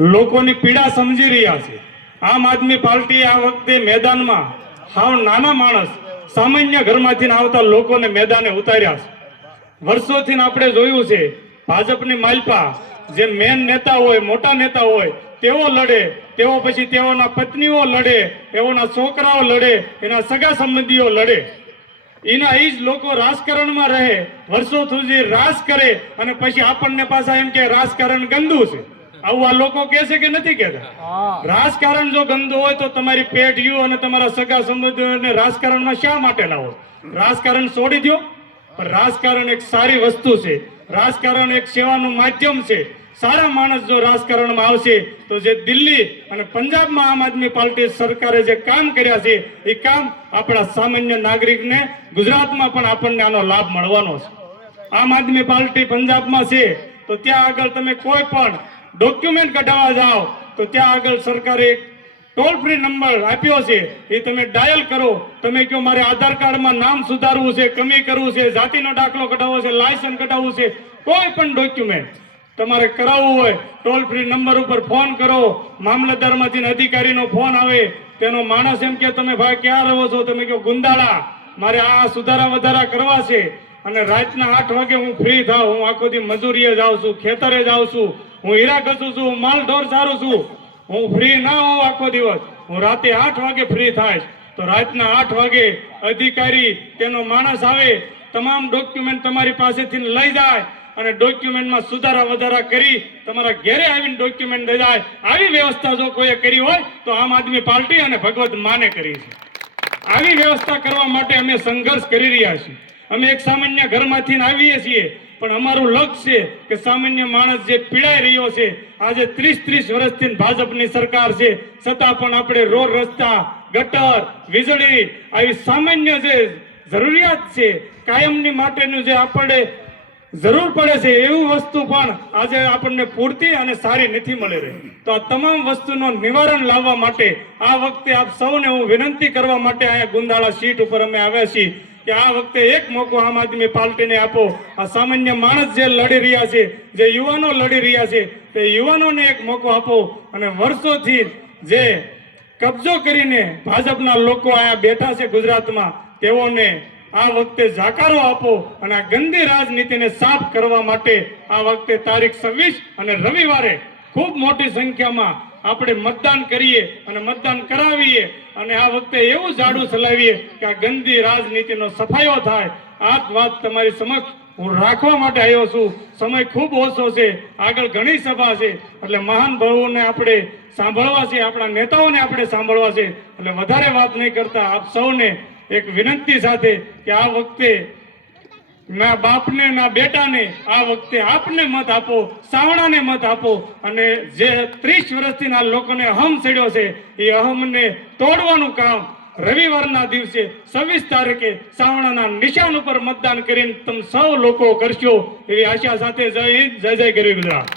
લોકોની પીડા સમજી રહ્યા છે। આમ આદમી પાર્ટી આ વખતે મેદાનમાં હાવ નાના માણસ સામાન્ય ઘરમાંથી આવતા લોકોને મેદાને ઉતાર્યા છે। વર્ષોથી આપણે જોયું છે ભાજપની માલપા જે મેન નેતા હોય, મોટા નેતા હોય, તેઓ લડે, તેઓ પછી તેઓના પત્નીઓ લડે, તેઓના છોકરાઓ લડે, એના સગા સંબંધીઓ લડે। એના એ જ લોકો રાજકારણમાં રહે, વર્ષો સુધી રાજ કરે અને પછી આપણને પાછા એમ કે રાજકારણ ગંદુ છે। આવું આ લોકો કહે છે કે નથી કહેતા? રાજકારણ જો ગંદુ હોય તો તમારી પેઢીઓ અને તમારા સગા સંબંધીઓને રાજકારણમાં શા માટે લાવો? રાજકારણ છોડી દો। પણ રાજકારણ એક સારી વસ્તુ છે, રાજકારણ એક સેવાનું માધ્યમ છે। સારા માણસ જો રાજકારણમાં આવશે તો જે દિલ્હી અને પંજાબમાં આમ આદમી પાર્ટી સરકારે જે કામ કર્યા છે એ કામ આપણા સામાન્ય નાગરિકને ગુજરાતમાં પણ આપણને આનો લાભ મળવાનો છે। આમ આદમી પાર્ટી પંજાબમાં છે તો ત્યાં આગળ તમે કોઈ પણ ડોક્યુમેન્ટ કઢાવવા જાઓ તો ત્યાં આગળ સરકારે એક ટોલ ફ્રી નંબર આપ્યો છે, એ તમે ડાયલ કરો। તમે કહો મારે આધાર કાર્ડમાં નામ સુધારવું છે, કમી કરવું છે, જાતિનો દાખલો કઢાવવો છે, લાયસન્સ કઢાવવું છે, કોઈ પણ ડોક્યુમેન્ટ તમારે કરાવવું હોય ટોલ ફ્રી નંબર ઉપર ફોન કરો। મામલતદારમાંથી અધિકારીનો ફોન આવે, તેનો માણસ એમ કે તમે ભાઈ ક્યાં રહો છો? તમે કહો ગુંદાળા, મારે આ સુધારા વધારા કરવા છે અને રાતના 8 વાગે હું ફ્રી થાવ। હું આખો દી મજૂરીએ જાઉં છું, ખેતરે જાઉં છું, હું હીરા ઘસું છું, માલ ઢોર સારું છું, હું ફ્રી ના હોઉં આખો દિવસ, હું રાતે 8 વાગે ફ્રી થાય તો રાતના 8 વાગે અધિકારી તેનો માણસ આવે, તમામ ડોક્યુમેન્ટ તમારી પાસેથી લઈ જાય અને ડોક્યુમેન્ટમાં સુધારા વધારા કરી તમારા ઘરે આવીને ડોક્યુમેન્ટ દઈ જાય। આવી વ્યવસ્થા જો કોઈએ કરી હોય તો આમ આદમી પાર્ટી અને ભગવત માને કરી છે। આવી વ્યવસ્થા કરવા માટે અમે સંઘર્ષ કરી રહ્યા છીએ। અમે એક સામાન્ય ઘરમાંથી આવીએ છીએ પણ અમારું લક્ષ્ય છે કે સામાન્ય માણસ જે પીડાઈ રહ્યો છે, આજે 30 વર્ષથી ભાજપની સરકાર છે છતાં પણ આપણે રોડ રસ્તા, ગટર, વીજળી આવી સામાન્ય જે જરૂરિયાત છે કાયમની માટેનું જે આપણે જરૂર પડે છે એવું વસ્તુ પણ આજે આપણને પૂરતી અને સારી નથી મળી રહી। તો આ તમામ વસ્તુનું નિવારણ લાવવા માટે આ વખતે આપ સૌને હું વિનંતી કરવા માટે અહીંયા ગુંદાળા સીટ ઉપર અમે આવ્યા છીએ કે આ વખતે એક મોકો આમ આદમી પાર્ટીને આપો। આ સામાન્ય માણસ જે લડી રહ્યા છે, જે યુવાનો લડી રહ્યા છે, તે યુવાનોને એક મોકો આપો અને વર્ષોથી જે કબજો કરીને ભાજપના લોકો અહીંયા બેઠા છે ગુજરાતમાં, તેઓને આ વખતે જાકારો આપો અને આ ગંદી રાજનીતિને સાફ કરવા માટે આ વખતે તારીખ 26 અને રવિવારે ખૂબ મોટી સંખ્યામાં આપણે મતદાન કરીએ અને મતદાન કરાવીએ અને આ વખતે એવું ઝાડુ ચલાવીએ કે આ ગંદી રાજનીતિનો સફાયો થાય। આ વાત તમારી સમક્ષ હું રાખવા માટે આવ્યો છું। સમય ખૂબ ઓછો છે, આગળ ઘણી સભા છે, એટલે મહાન ભાવોને આપણે સાંભળવા છે, આપણા નેતાઓને આપણે સાંભળવા છે, એટલે વધારે વાત નહીં કરતા આપ સૌને એક વિનંતી સાથે કે આ વખતે ના બાપને ના બેટાને આ વખતે આપને મત આપો, સાવણાને મત આપો અને જે 30 વર્ષથી આ લોકોને અહમ ચડ્યો છે એ અહમને તોડવાનું કામ રવિવારના દિવસે 26 તારીખે સાવણાના નિશાન ઉપર મતદાન કરીને તમે સૌ લોકો કરશો એવી આશા સાથે જય હિન્દ, જય જય ગરવી ગુજરાત।